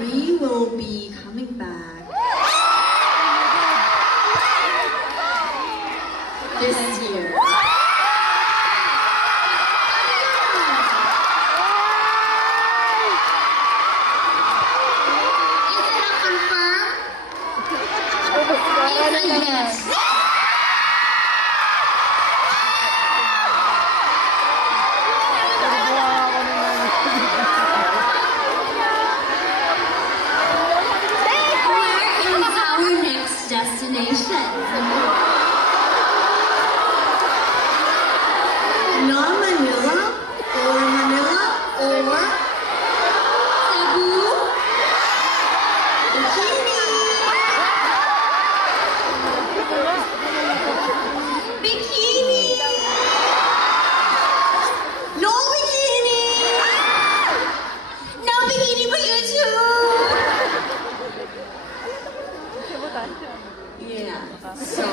we will be coming back this year. Is it a confirm? It's a yes. Where is our next destination? Not Manila or Cebu? Bikini. No bikini. No bikini for you too. Yeah. So